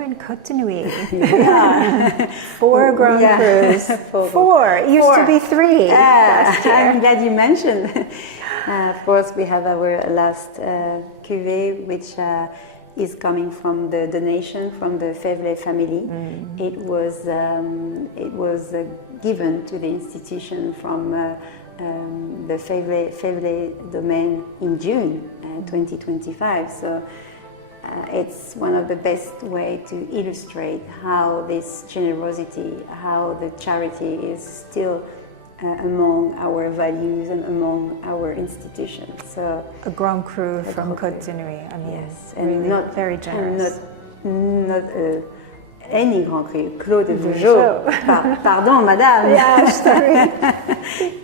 we're in Côte de Nuits. Yeah. 4 Grand Crus. Four. It used to be 3 last year. I'm glad you mentioned. Of course, we have our last cuvée, which is coming from the donation from the Fevlet family. It was given to the institution from the Fevlet domain in June 2025. So it's one of the best way to illustrate how this generosity, how the charity is still among our values and among our institutions. So a Grand Cru from Côte de Nuits. I mean, yes, and really not very generous. Not any Grand Cru, Claude de Beaune. Pardon, madame. Yeah, sorry.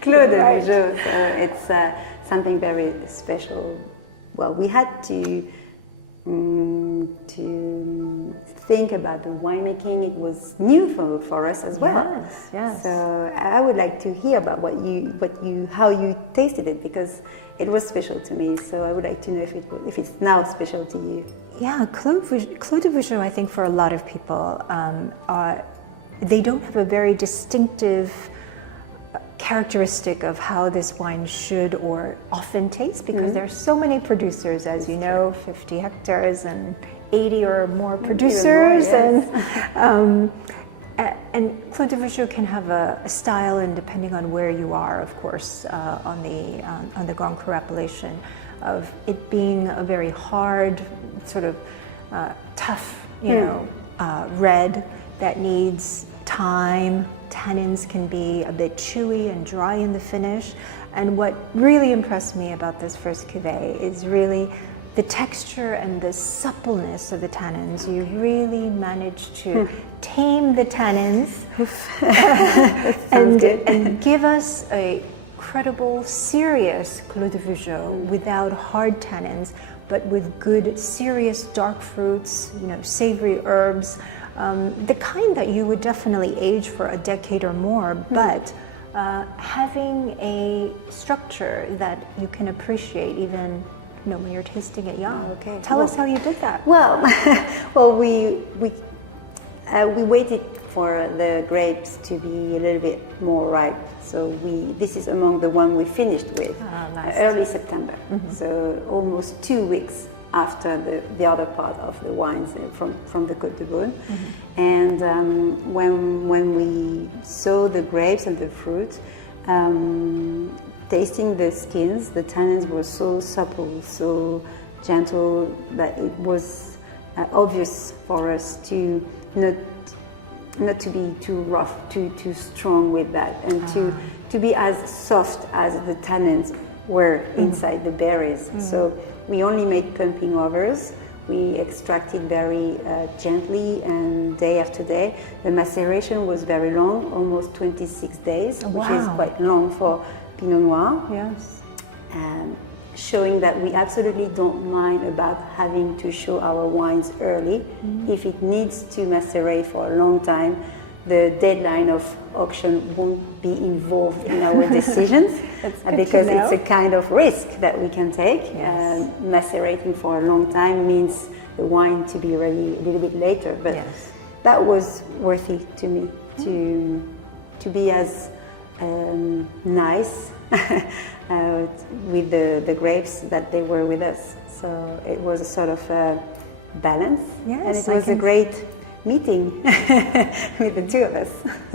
Claude de Beaune. So it's something very special. Well, we had to think about the winemaking. It was new for us as well. Yes, yes. So I would like to hear about how you tasted it, because it was special to me. So I would like to know if it's now special to you. Yeah, Claude de Beaune, I think for a lot of people, they don't have a very distinctive characteristic of how this wine should or often tastes, because there's so many producers, as you know, 50 hectares and 80 or more producers, and Claude de Beaune can have a style, and depending on where you are, of course, on the Grand Cru appellation, of it being a very hard, sort of tough, red that needs time. Tannins can be a bit chewy and dry in the finish. And what really impressed me about this first cuvée is really the texture and the suppleness of the tannins. You really managed to tame the tannins and give us a credible, serious Claude de Beaune without hard tannins, but with good, serious dark fruits, savory herbs, the kind that you would definitely age for a decade or more, but having a structure that you can appreciate even when you're tasting it young. Okay. Tell us how you did that. Well, we waited for the grapes to be a little bit more ripe. So this is among the one we finished with early September. So almost 2 weeks after the other part of the wines from the Côte de Beaune. And when we saw the grapes and the fruit, tasting the skins, the tannins were so supple, so gentle, that it was obvious for us to not to be too rough, too strong with that, and to be as soft as the tannins were inside the berries. So we only made pumping overs. We extracted very gently and day after day. The maceration was very long, almost 26 days, which is quite long for Pinot Noir. Yes. Showing that we absolutely don't mind about having to show our wines early. If it needs to macerate for a long time, the deadline of auction won't be involved in our decisions, because it's a kind of risk that we can take. Yes. Macerating for a long time means the wine to be ready a little bit later, but that was worthy to me, to be as nice with the grapes that they were with us. So it was a sort of balance, and it was a great meeting with the two of us.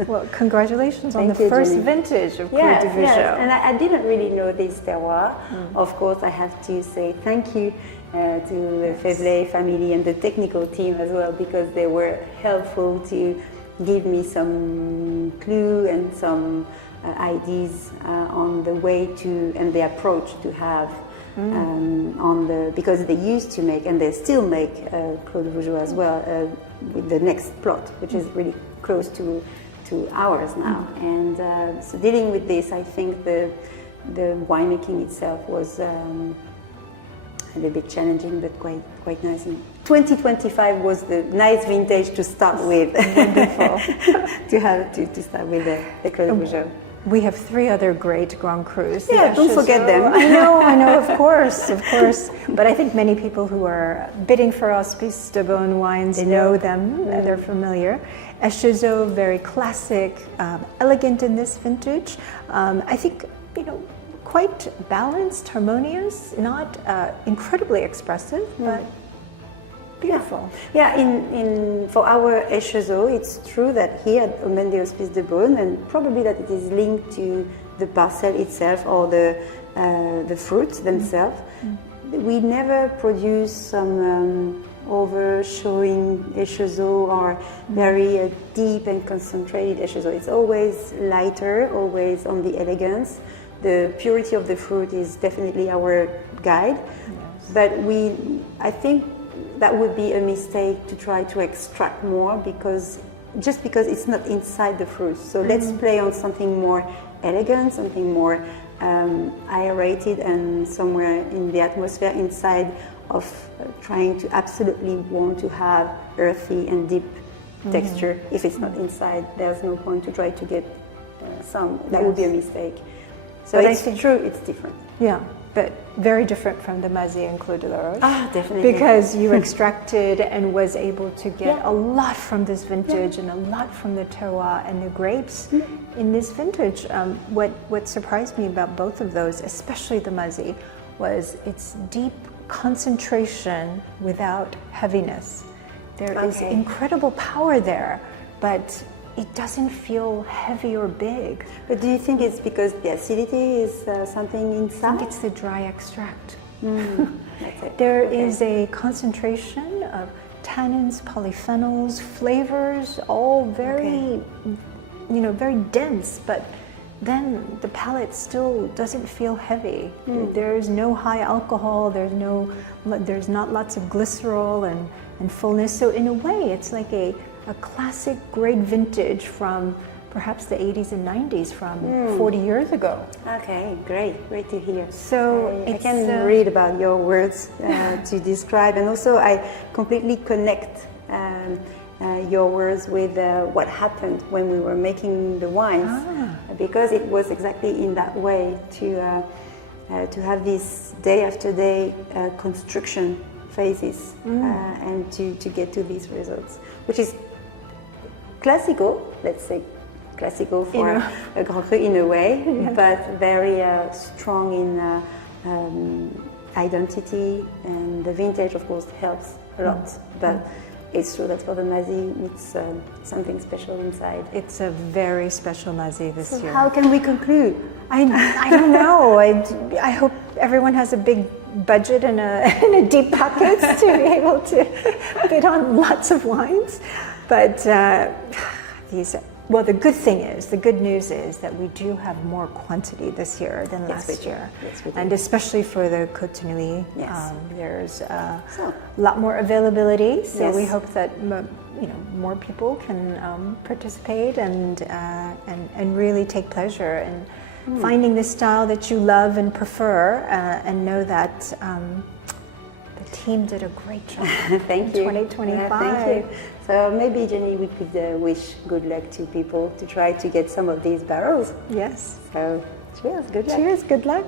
Well, congratulations on the first vintage of Côte de Beaune. Yes. And I didn't really know this terroir. Of course, I have to say thank you to the Fevlet family and the technical team as well, because they were helpful to give me some clue and some ideas on the way to and the approach to have because they used to make, and they still make, Claude de Beaune as well, with the next plot, which is really close to ours now. And so dealing with this, I think the winemaking itself was a little bit challenging, but quite nice. And 2025 was the nice vintage to start with. Wonderful. to start with the Claude de Beaune. We have 3 other great Grand Crus. Yeah, don't forget them. I know, of course. But I think many people who are bidding for Hospices de Beaune wines know them. They're familiar. Echezeaux, very classic, elegant in this vintage. I think, quite balanced, harmonious, not incredibly expressive, but beautiful. Yeah, for our Echezeaux, it's true that here at Domaine des Hospices de Beaune, and probably that it is linked to the parcel itself or the fruits themselves, we never produce some over-showing Echezeaux or very deep and concentrated Echezeaux. It's always lighter, always on the elegance. The purity of the fruit is definitely our guide, but I think that would be a mistake to try to extract more because it's not inside the fruit. So let's play on something more elegant, something more aerated and somewhere in the atmosphere inside of trying to absolutely want to have earthy and deep texture. If it's not inside, there's no point to try to get some. That would be a mistake. So it's true, it's different. Yeah, but very different from the Mazet and Clos de la Roche. Ah, definitely. Because you extracted and was able to get a lot from this vintage and a lot from the terroir and the grapes in this vintage. What surprised me about both of those, especially the Mazet, was its deep concentration without heaviness. There is incredible power there, but it doesn't feel heavy or big. But do you think it's because the acidity is something inside? I think it's the dry extract. That's it. There is a concentration of tannins, polyphenols, flavors, all very, very dense, but then the palate still doesn't feel heavy. There's no high alcohol, there's not lots of glycerol and fullness. So in a way, it's like a classic great vintage from perhaps the 80s and 90s from 40 years ago. Okay, great to hear. So I can read about your words to describe, and also I completely connect your words with what happened when we were making the wines, because it was exactly in that way to have this day after day construction phases and to get to these results, which is classical, let's say classical for a Grand Cru in a way, but very strong in identity, and the vintage of course helps a lot, but it's true that for the Mazet it's something special inside. It's a very special Mazet this year. How can we conclude? I don't know. I hope everyone has a big budget and a deep pockets to be able to bid on lots of wines. But the good news is that we do have more quantity this year than last year. Yes, we do. And especially for the Côte de Nuits, there's a lot more availability. So we hope that more people can participate and really take pleasure in finding the style that you love and prefer, and know that the team did a great job. Thank you. 2025. Thank you. So maybe, Jenny, we could wish good luck to people to try to get some of these barrels. Yes. So cheers, good luck. Cheers, good luck.